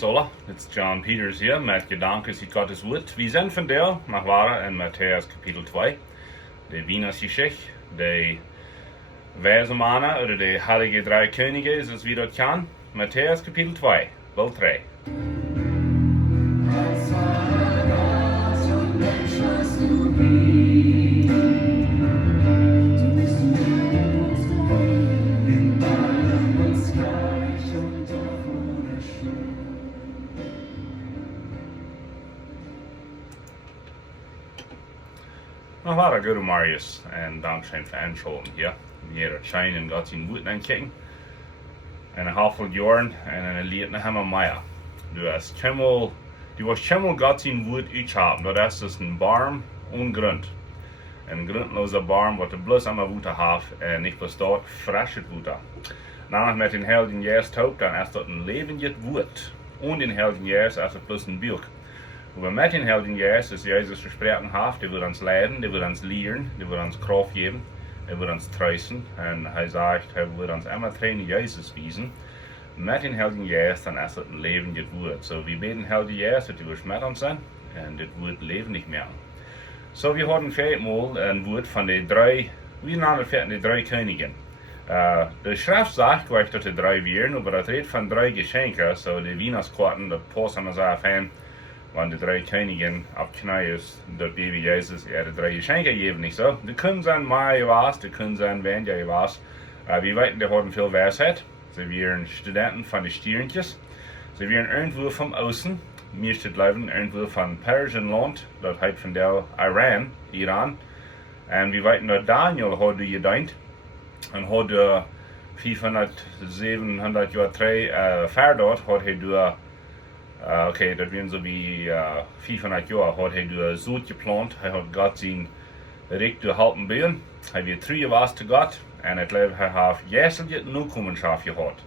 Hola, it's John Peters hier met gedanken uit Gottes Woord. We zijn vandaag nog waren in Mattaeus kapitel 2, de Weihnachtsgeschichte, de Weisen Manna oder de Heilige Drei Könige, zoals we dat kennen. Mattaeus kapitel 2, Bild 3. Nog waren Guru Marius en dankzij voor aanschauen hier. Hier het schijn en Gott zijn Woord aankijken. En een half jaren en een lied naar hem Maya. Du was chemmel Gott zijn Woord uitschapen. Dat is dus een barm ongrund. Een grundloser barm wat de bloß am Woord heeft en niet bestaat frisches Woord. Namelijk met een helden Jezus taugt, dan is dat een levend Woord. Und in helden Jezus is het plus een Buch. Aber mit den Helden Jezus, dass Jesus versprochen hat, der wird uns leiden, der wird uns lehren, der wird uns Kraft geben, der wird uns trösten. Und er sagt, er wird uns immer trainen, Jesus wiesen. Mit den Helden Jesus, dann ist es ein lebendes Wort. So, wir beten Helden Jesus, dass die mit uns sind, und das Wort lebendig machen. So, wir haben viermal ein Wort von den drei, wie nennen wir die drei Königen. De Schrift sagt gleich, dass die drei wären, aber das redet von drei Geschenken, so die Weihnachtskarten, das passen wir sehr fein. Want de drie koningen op knieën, dat baby Jezus, de drie geschenken geven, niet zo. Die kunnen zijn mij was, die kunnen zijn wanneer je was. We weten, die hadden veel wijsheid. Ze waren studenten van de stierntjes. Ze waren irgendwo van Oosten, meestal leven irgendwo van Persienland, dat heet van der Iran. En we weten dat Daniel had gedacht, en had 500, 700 jaar verder, had hij door okay, dat waren so wie 500 Jahre, hat er durch Sud geplant, er hat Gott sein Recht durchhalten bauen, er wird treu was zu Gott, und er hat jährlich Nachkommenschaft gehabt.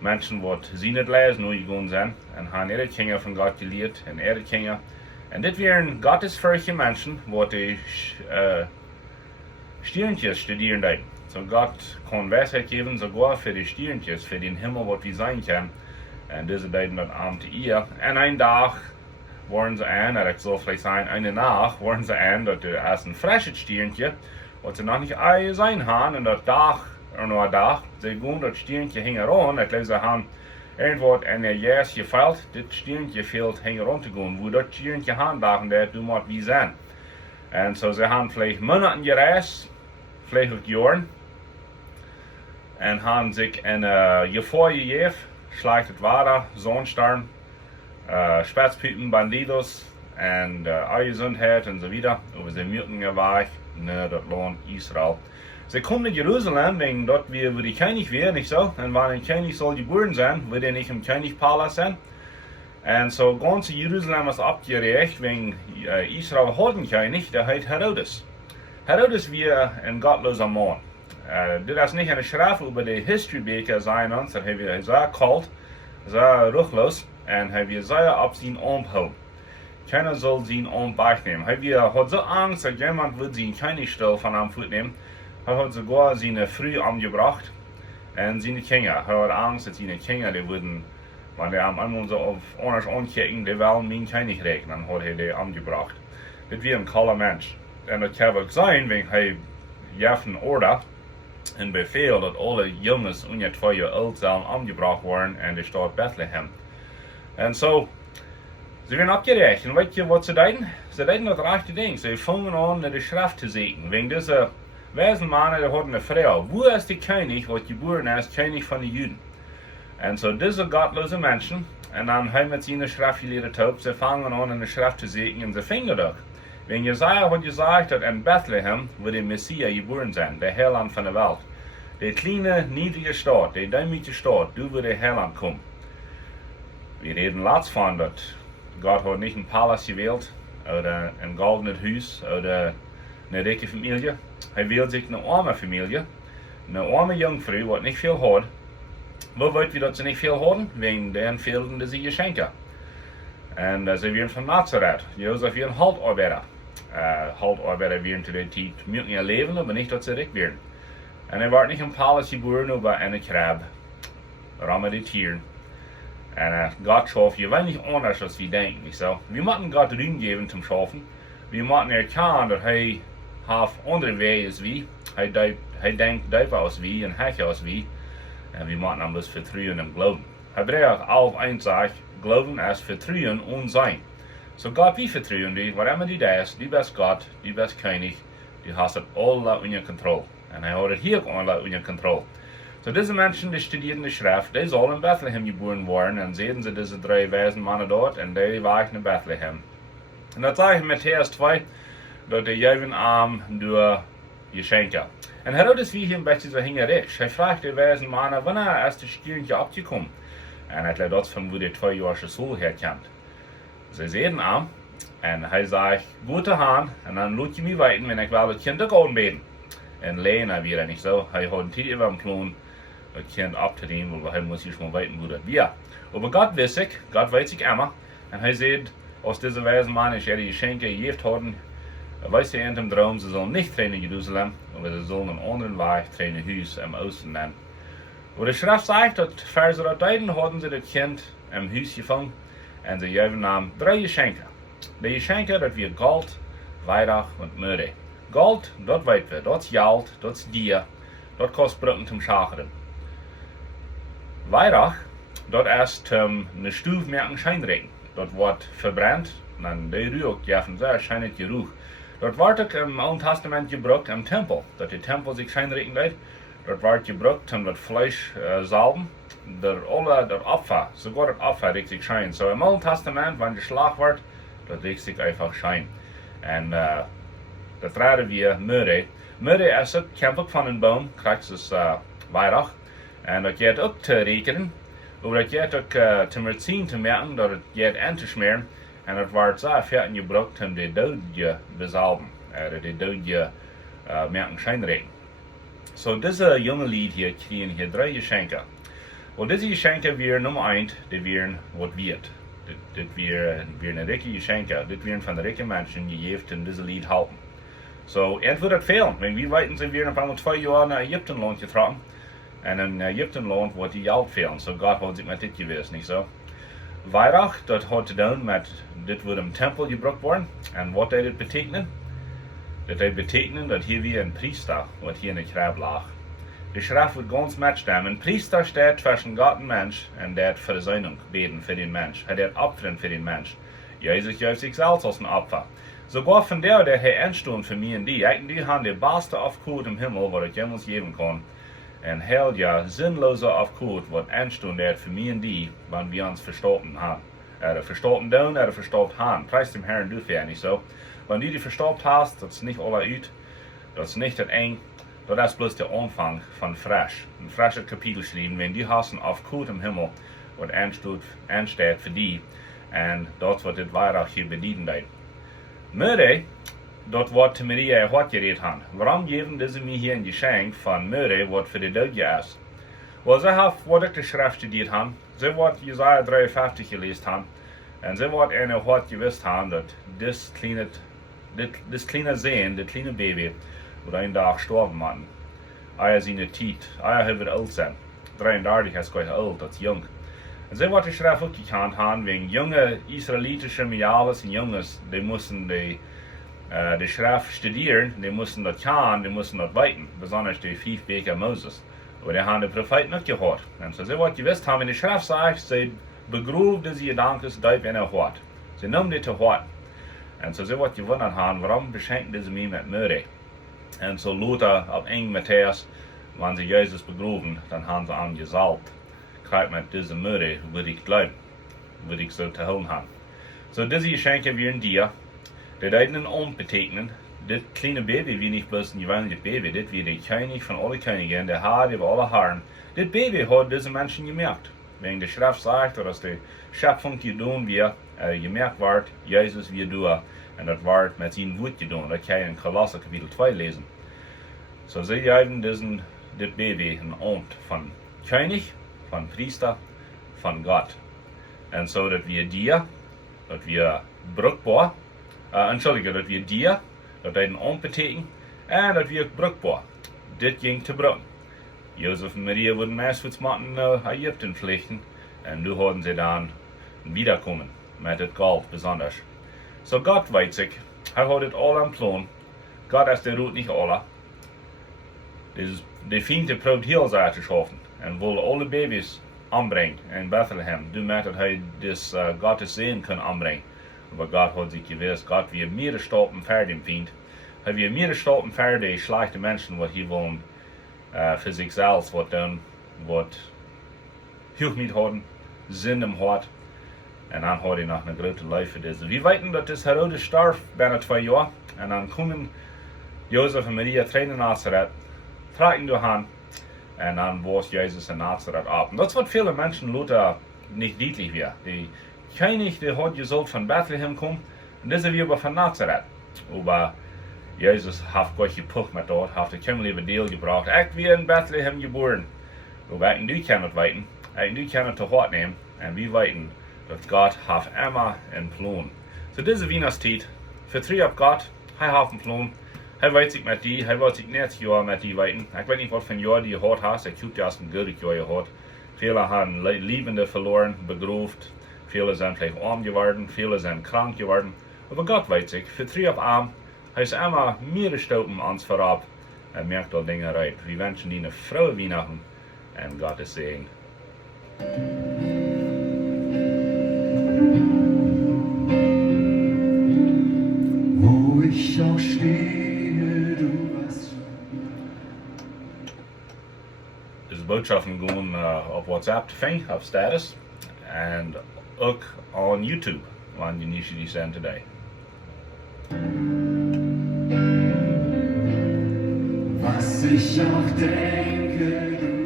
Menschen, die sie nicht lesen, nur gegangen sind, und haben ihre Kinder von Gott gelehrt, und ihre Kinder. Und das waren gottesfürchtige Menschen, die Stierntjes studieren. So Gott kann Weisheit geben, sogar für die Stierntjes, für den Himmel, was wir sein können. En deze deden dat aan te ihr. En een dag waren ze aan, dat ik zal vielleicht zijn, een nacht waren ze aan dat er als een frisches stierntje, wat ze nog niet eigen zijn gaan, en dat dag, of nog een dag, ze gaan dat stierntje hingen rond, dat ze gaan irgendwo in een jas gefällt, dit stierntje fehlt hingen rond te gaan, wo dat stierntje gaan dagen, dat du moet wie zijn. En zo ze gaan vielleicht Monaten gereisd, vielleicht ook jaren, en gaan zich in gevaar gegeven, schlechtes Wetter, Sonnensturm, Spätzpüten, Bandidos und Ungesundheit und so weiter. Aber sie möchten ja weg in das Land Israel. Sie kommen in Jerusalem, wegen dort wir, wo die König wäre, nicht so? Und wenn ein König soll geboren sein, wird er nicht im Königpalast sein. Und so ganz Jerusalem ist abgerecht, wegen Israel hat einen König, der heißt Herodes. Herodes war ein gottloser Mann. Das ist nicht eine Schrift über die History-Bücher sein, sondern er wird sehr kalt, sehr ruchlos und er wird sehr auf seinen Arm halten. Keiner soll seinen Arm wegnehmen. Er hat so Angst, dass jemand wird seinen Königstuhl von ihm fortnehmen. Er hat sogar seine Früh umgebracht und seine Kinder. Er hat Angst, dass seine Kinder, die würden, wenn die einmal so auf anders ankicken, die wollen meinen König regnen, hat er die umgebracht. Das war ein kalter Mensch. Und das kann auch sein, wenn er jeffen Order, een bevel dat alle jongens onder 2 jaar oud zullen omgebracht worden in de stad Bethlehem. En zo, ze werden opgerecht. En weet je wat ze deden? Ze deden dat rechte ding. Ze vangen aan naar de schrift te zetten. Wegen Weisen Manna, der hat eine Frau. Wo ist der König, was geboren ist, König von den Juden? Und so diese gottlose Menschen, und dann haben wir sie in der Schrift gelehrt, sie fangen an, in der Schrift zu sehen, und sie finden doch. Wenn Jesaja hat gesagt, dass in Bethlehem, wo der Messias geboren sind, der Heiland von der Welt, die kleine, niedrige Stadt, die dämliche Stadt, du wo der Heiland kommt. Wir reden laatst von, dass Gott hat nicht ein Palast gewählt, oder ein goldenes Haus, oder eine reiche Familie. Er wählt sich eine arme Familie, eine arme Jungfrau, die nicht viel hat. Wo wollt wir, dass sie nicht viel haben? Wegen deren fehlten sie Geschenke. Und sie werden von Nazareth. Josef wie ein Haltarbeiter. Haltarbeiter werden zu der Zeit mögen ihr Leben, aber nicht, dass sie reich werden. Und er war nicht im Palast geboren, aber eine Krab. Ramme die Tieren. Und Gott schafft je wenig anders, als wir denken. Nicht so? Wir müssen Gott Ruhm geben zum Schaffen. Wir müssen erkennen, dass er hat andere Wege als wir. Er denkt tiefer als wir und höher als wir. Und wir müssen ihm das vertrauen und glauben. Hebräer 11:1 sagt, Glauben ist Vertrauen und Sein. So Gott, wie vertrauen die, whatever die das, die bist Gott, die bist König, die hast es alle unter Kontrolle. Und er hat es hier alle unter Kontrolle. So diese Menschen, die studieren die Schrift, die sollen in Bethlehem geboren worden, und sehen sie diese 3 Weisen Manna dort, und die waren in Bethlehem. Und das sage ich in Mattaeus 2, dass die geben arm durch Geschenke. Und er hat es wie hier ein bisschen so hingeregt. Er fragt die Weisen Manna, wann er erst das Stierchen abgekommen. Und er hat dort von wo die 2 Jahre Schule herkennt. Sie sehen an, und er sagt, gute Hand, und dann lud ich mich weiten, wenn ich will das Kind auch beten. Und Lena wieder nicht so, er hat einen Tier über dem Klon, das Kind abzunehmen, weil er muss sich mal weiten, wo das wir. Aber Gott weiß sich immer, und er sagt, aus dieser Weisen Manna, ich werde die Geschenke gegeben haben, weiß er in dem Traum, sie sollen nicht trainen in Jerusalem, aber sie sollen einen anderen Weg trainen, Haus im Osten nehmen. Und die Schrift sagt, dass Verse dort hatten sie das Kind im Haus gefangen, und sie geben ihm 3 Geschenke. Die Geschenke, das wir Gold, Weihrauch und Myrrhe. Gold, das weit wir, das ist Geld, das ist Gier, das kostet Brücken zum Schachern. Weihrauch, das ist eine Stufe mehr ein Scheinregen. Das wird verbrannt, und dann die Rauch geben sehr schönen Geruch. Dort wird im Alten Testament gebraucht im Tempel, dass der Tempel sich scheinregen lässt. Dort wird gebraucht, das Fleisch salben, der Opfer, sogar das Opfer regt sich schein. So im Alten Testament, wenn geschlagen wird, das regt sich einfach schein. Und das reden wir Myrrhe. Myrrhe ist das Kämpfen von einem Baum, kriegt es Weihrauch. Und das geht auch zu riechen, aber das geht auch zum Erziehen zu merken, dass es geht anzuschmieren. Und das wird sehr fertig gebraucht, um die Dode besalben, die Dode merken scheinregen. So diese junge Lied hier kriegen hier 3 Geschenke. Und diese Geschenke wären Nummer 1, die wären, was wird. Das wären eine reiche Geschenke, das wären von den reichen Menschen, die in diese Lied halten. So, entweder fehlen, wenn wir weiten, sie wären auf einmal 2 Jahre nach Ägyptenland getragen. Und in Ägyptenland wird die Geld fehlen, so Gott hat sich mit das gewesen, nicht so? Weihrauch, das hat zu tun mit, das wird im Tempel gebraucht worden. Und was das betekenen? Das betekenen, dass hier wie ein Priester, was hier in der Krab lag. Die Schrift wird ganz mitstellen. Ein Priester steht zwischen Gott und Mensch, und der hat Versöhnung beten für den Mensch. Er hat Opfern für den Mensch. Jesus gibt sich selbst als ein Opfer. Sogar von der hier entstehen für mich und die haben die beste Aufkunft im Himmel, was ich jemals geben kann. Und hell ja, sinnlose Aufkunft, was entstehen wird für mich und die, wenn wir uns verstorben haben. Verstorben tun, verstorben haben. Preis dem Herrn, du für nicht so. Wenn du die verstorben hast, das ist nicht alle ut, das ist nicht das eng, das ist bloß der Anfang von frisch. Ein frisches Kapitel schreiben, wenn du hast ein Aufkunft im Himmel, was entsteht für die, und das wird das Weihrauch hier bedienen. Myrrhe, dort wird Maria hart geredet haben. Warum geben diese mir hier ein Geschenk von Myrrhe, was für die Döge ist? Weil sie haben, was ich die Schrift studiert haben, sie wird Jesaja 53 gelesen haben, und sie wird eine hart gewusst haben, dass das kleine Sehen, das kleine Baby, wird einen Tag sterben machen. Eier seine Zeit, eier wird alt sein. 33 ist gleich alt, das ist jung. Und sie wird die Schrift auch gekannt haben, wegen junge israelitische Mädels und Junges, die mussten die Schrift studieren, die mussten das kennen, die mussten das weiten, besonders die 5 Bücher Moses. Aber die haben die Propheten nicht gehört. Und so sie wird gewusst haben, wenn die Schrift sagt, sie begrub diese Gedanken tief in ihr Hort. Sie nahmen die zu Hort. Und so sie wird gewundert haben, warum beschenken diese mich mit Myrrhe. Und so Luther ab eng Mattaeus, wenn sie Jesus begraben, dann haben sie an gesalbt. Krijgt mit dieser Möre, würde ich glauben, würde ich so zu holen haben. So diese Geschenke werden dir, die einen betekenen. Das kleine Baby, wie nicht bloß ein gewöhnliches Baby, das wie der König von allen Königen, der Herr über alle Herren. Das Baby hat diese Menschen gemerkt. Wenn die Schrift sagt, oder dass die Schöpfung getan wird, gemerkt wird, Jesus wird durch. Und das wird mit seinem Wort getan. Das kann ich in Kolosser Kapitel 2 lesen. So sie geben das Baby ein Amt von König, von Priester, von Gott. Und so, dass wir dir, dass wir brückbar, dass wir dir, dat ein Amt betekent, en dat wir brückbar. Dit ging te brücken. Josef und Maria wurden meistens machen Ägypten pflichten, und du hatten sie dann wiederkommen, mit dem Gold besonders. So Gott weiß sich, hat es alle am Plan. Gott ist der Ruht nicht alle. Die Fiende probt heel sehr zu schaffen, und will alle Babys anbringen in Bethlehem. Du merkst, dass das Gottes Sehen können anbringen. Aber Gott hat sich gewiss, Gott wird mehr stoppen für den Feind. Er wird mehr stoppen für die schlechten Menschen, was hier wollen, für sich selbst, was dann, was Hilfe nicht haben, Sinn im Hort. Und dann hat er noch eine große Life für das. Wir wissen, dass das Herodes starb, bijna 2 Jahre. Und dann kommen Josef und Maria in Nazareth, tragen durch Hand. Und dann war Jesus in Nazareth ab. Und das wird viele Menschen Luther nicht deutlich wird. Die König, der hat gesagt von Bethlehem kommen, und das ist wie von Nazareth. Aber Jesus hat Gott gepackt mit dort, hat die Kimmel Deal gebracht. Ich bin in Bethlehem geboren. Aber ich du kann es weiten, ich kann es zu Hort nehmen, und wir weiten, dass Gott hat immer einen Plan. So diese Weihnachtszeit, vertraue auf Gott, er hat einen Plan. Er weiß sich mit dir, er will sich nicht Jahr mit dir weiten. Ich weiß nicht, was für ein Jahr die Hort hast, ich gucke erst ein gutes Jahr gehabt. Viele haben Liebende verloren, begraft. Viele sind vielleicht arm geworden, viele sind krank geworden. Aber Gott weiß sich, vertraue auf arm, er ist immer mehr Stauben ans Verab. Er merkt all Dinge rein. Wir wünschen Ihnen frohe Weihnachten und Gottes Segen. Wo ich auch stehe, du weißt. Deze boodschappen gaan op WhatsApp te vinden, op status. En ook on YouTube, wanneer je niet die zijn today. Was ich auch denke, du